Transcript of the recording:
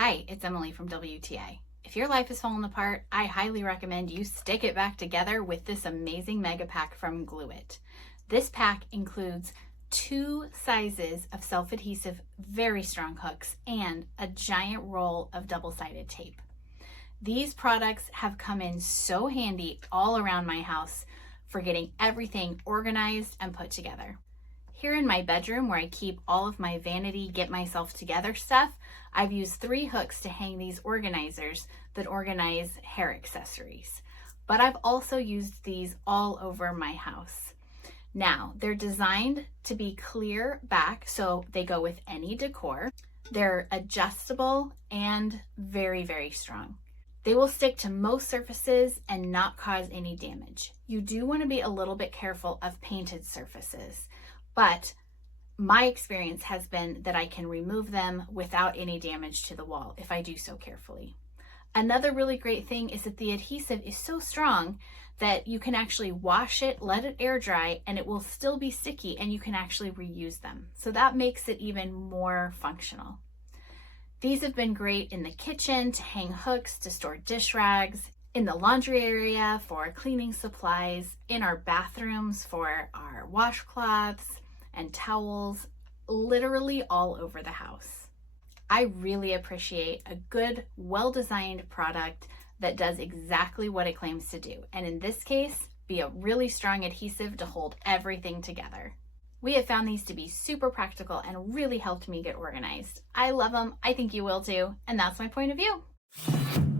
Hi, it's Emily from WTA. If your life is falling apart, I highly recommend you stick it back together with this amazing mega pack from GLUIT. This pack includes 2 sizes of self-adhesive, very strong hooks and a giant roll of double-sided tape. These products have come in so handy all around my house for getting everything organized and put together. Here in my bedroom where I keep all of my vanity get myself together stuff, I've used 3 hooks to hang these organizers that organize hair accessories. But I've also used these all over my house. Now, they're designed to be clear back so they go with any decor. They're adjustable and very, very strong. They will stick to most surfaces and not cause any damage. You do want to be a little bit careful of painted surfaces. But my experience has been that I can remove them without any damage to the wall if I do so carefully. Another really great thing is that the adhesive is so strong that you can actually wash it, let it air dry, and it will still be sticky and you can actually reuse them. So that makes it even more functional. These have been great in the kitchen to hang hooks to store dish rags, in the laundry area for cleaning supplies, in our bathrooms for our washcloths and towels, literally all over the house. I really appreciate a good, well-designed product that does exactly what it claims to do, and in this case, be a really strong adhesive to hold everything together. We have found these to be super practical and really helped me get organized. I love them, I think you will too, and that's my point of view.